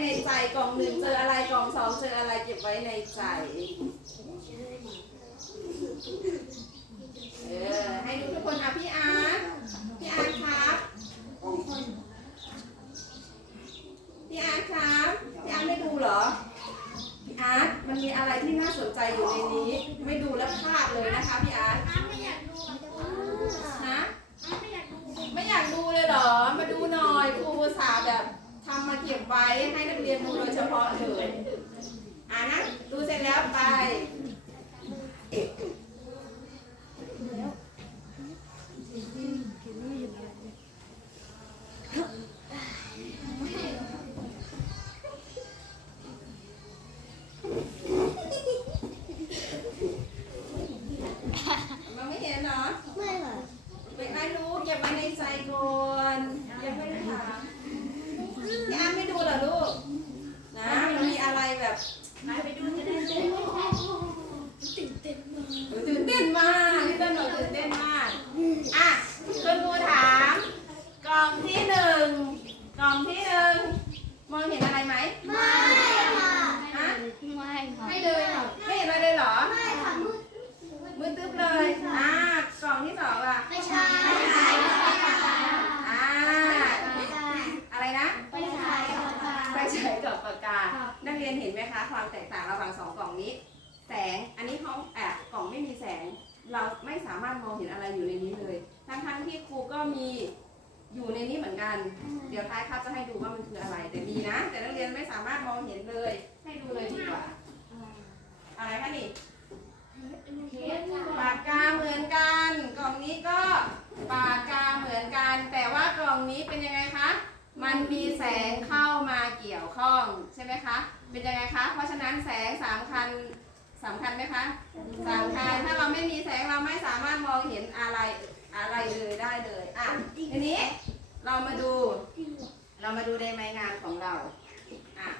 ในใจกล่องหนึ่งเจออะไรกล่องสองเจออะไรเก็บไว้ในใจเออให้ดูทุกคนอะพี่อาร์ตพี่อาร์ตครับ รู้เก็บไว้ในใจก่อนยังไม่ได้ถามพี่อาร์ตไม่ดูเหรอลูก นะมันมีอะไรแบบไปดูจะได้เต้น ตื่นเต้นมาก ตื่นเต้นมากพี่ต้นบอกตื่นเต้นมาก อะคุณครูถามกล่องที่หนึ่งกล่องที่หนึ่งมองเห็นอะไรไหม ไม่ค่ะ ฮะ ไม่ค่ะ ไม่เลยเหรอไม่เห็นอะไรเลยเหรอ ไม่ค่ะมืด มืดตึ๊บเลย อ่ากล่องที่สองอะ ไม่ใช่ อ่า อะไรนะ ไม่ใช่ค่ะ ไฟฉายกับปากกา นเห็นไหมคะ ความแตกต่างระหว่างสองกล่องนี้ แสงอันนี้เขาแอบกล่องไม่มีแสง เราไม่สามารถมองเห็นอะไรอยู่ในนี้เลย ทั้งทั้งๆที่ครูก็มีอยู่ในนี้เหมือนกัน เดี๋ยวท้ายครับจะให้ดูว่ามันคืออะไร แต่มีนะ แต่นักเรียนไม่สามารถมองเห็นเลย ให้ดูเลยดีกว่า อะไรคะนี่ปากกาเหมือนกัน กล่องนี้ก็ปากกาเหมือนกัน แต่ว่ากล่องนี้เป็นยังไงคะ มันมีแสงเข้ามาเกี่ยวข้องใช่ไหมคะ เป็นยังไงคะ เพราะฉะนั้นแสงสามคัญสำคัญไหมคะสำคัญถ้าเราไม่มีแสงเราไม่สามารถมองเห็นอะไรอะไรเลยได้เลยอะทีนี้เรามาดู เรามาดูในไม้งานของเราอะ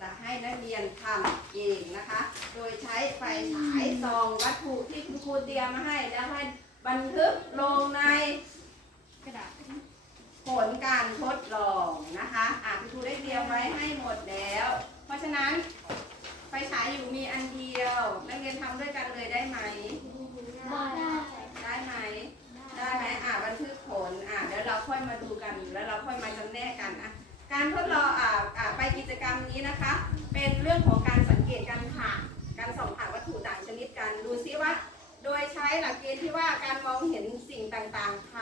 จะให้นักเรียนทำเองนะคะ โดยใช้ไฟฉายส่องวัตถุที่คุณครูเตรียมมาให้แล้วให้บันทึกลงในกระดาษ ผลการทดลองนะคะอะคุณครูได้เตรียมไว้ให้หมดแล้ว เพราะฉะนั้นไฟฉายอยู่มีอันเดียวนักเรียนทำด้วยกันเลยได้ไหมได้ได้ไหม ได้ไหมอะบันทึกผลอะเดี๋ยวเราค่อยมาดูกันแล้วเราค่อยมาจำแนกกันอะการทดลองอะอะไปกิจกรรมนี้นะคะ เป็นเรื่องของการสังเกตการผ่านการส่องผ่านวัตถุต่างชนิดกันดูซิว่า โดยใช้หลักเกณฑ์ที่ว่าการมองเห็นสิ่งต่างๆ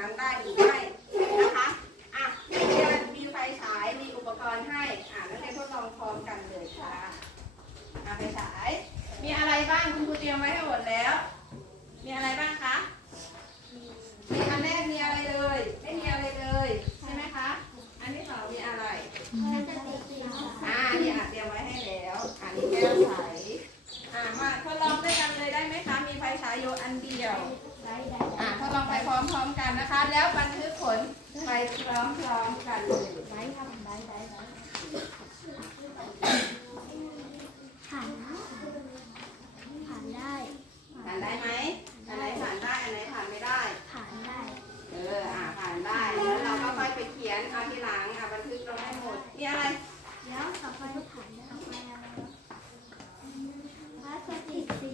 อยู่ข้างหลังนั้นได้หรือไม่นะคะอะนักเรียนมีไฟฉายมีอุปกรณ์ให้อะนักเรียนทดลองพร้อมกันเลยค่ะอะไฟฉาย มีอะไรบ้างคุณครูเตรียมไว้ให้หมดแล้ว มีอะไรบ้างคะ มีอันแรกมีอะไรเลย ไม่มีอะไรเลยใช่ไหมคะ อันที่สองมีอะไร อ่านี่อะเตรียมไว้ให้แล้ว อันนี้แก้วใส อ่ามาทดลองด้วยกันเลยได้ไหมคะ มีไฟฉายอยู่อันเดียว อ่าทดลองไปพร้อมๆ กันนะคะ แล้วบันทึกผลไปพร้อมๆกันเลยผ่านผ่านได้ ผ่านได้ไหมอันไหนผ่านได้ อันไหนผ่านไม่ได้ ผ่านได้ เออ อ่าผ่านได้ แล้วเราก็ค่อยไปเขียนเอาทีหลัง อ่าบันทึกลงให้หมด มีอะไร แล้วต่อไปก็ผ่านได้ต่อไปอะไรพลาสติกสี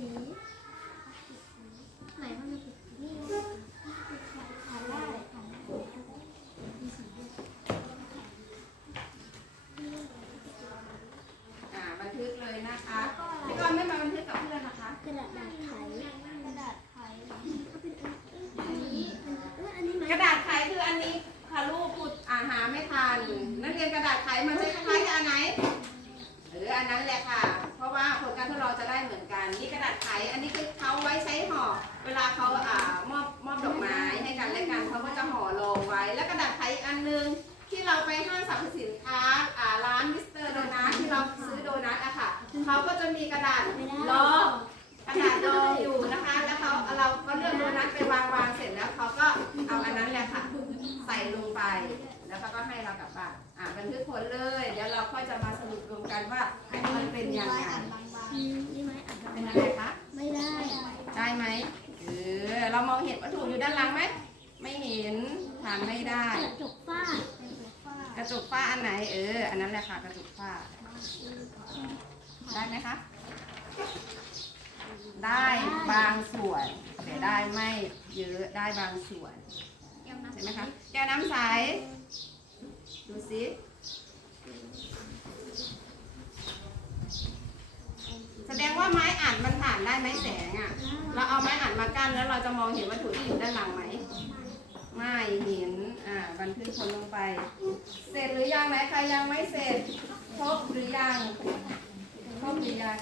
ไหนมันจะติดนี่ผ่านได้ผ่านได้มีสีด้วย อ่า บันทึกเลยนะคะพี่กรณ์ไม่มาบันทึกกับเพื่อนนะคะ กระดาษไขกระดาษไขก็เป็นอันนี้เอออันนี้ไหม กระดาษไขคืออันนี้ค่ะลูกพูดอ่าันนักเรียนกระดาษไขมันจะคล้ายๆกับอันไหนหรืออันนั้นแหละค่ะ เพราะว่าผลการทดลองจะได้เหมือนกันนี่กระดาษไขอันนี้คือเขาไว้ใช้ห่อเวลาเขาอ่ามอบมอบดอกไม้ให้กันและกันเขาก็จะห่อลงไว้ แล้วกระดาษไขอันหนึงที่เราไปห้างสรรพสินค้าอ่าร้านมิสเตอร์โดนัทที่เราซื้อโดนัทอะค่ะเขาก็จะมีกระดาษ แล้วเขาก็ให้เรากลับบ้านอะบันทึกผลเลยเดี๋ยวเราค่อยจะมาสรุปรวมกันว่ามันเป็นยังไงอืมนี่ไหมอ่านเป็นอะไรคะไม่ได้ได้ไหมเออเรามองเห็นวัตถุอยู่ด้านหลังไหมไม่เห็นผ่านไม่ได้ กระจกฝ้ากระจกฝ้าอันไหนเออ อันนั้นแหละค่ะกระจกฝ้ากได้ไหมคะ ได้บางส่วนแต่ได้ไม่เยอะได้บางส่วนแก้วน้ำใช่ไหมคะแก้วน้ำใส ดูสิแสดงว่าไม้อัดมันผ่านได้ไหมแสงอะ เราเอาไม้อัดมากั้ นแล้วเราจะมองเห็นวัตถุที่อยู่ด้านหลังไหม ไม่เห็น อ่า บันทึกผลลงไป เสร็จหรือยังไหนใครยังไม่เสร็จ ครบหรือยัง ครบหรือยัง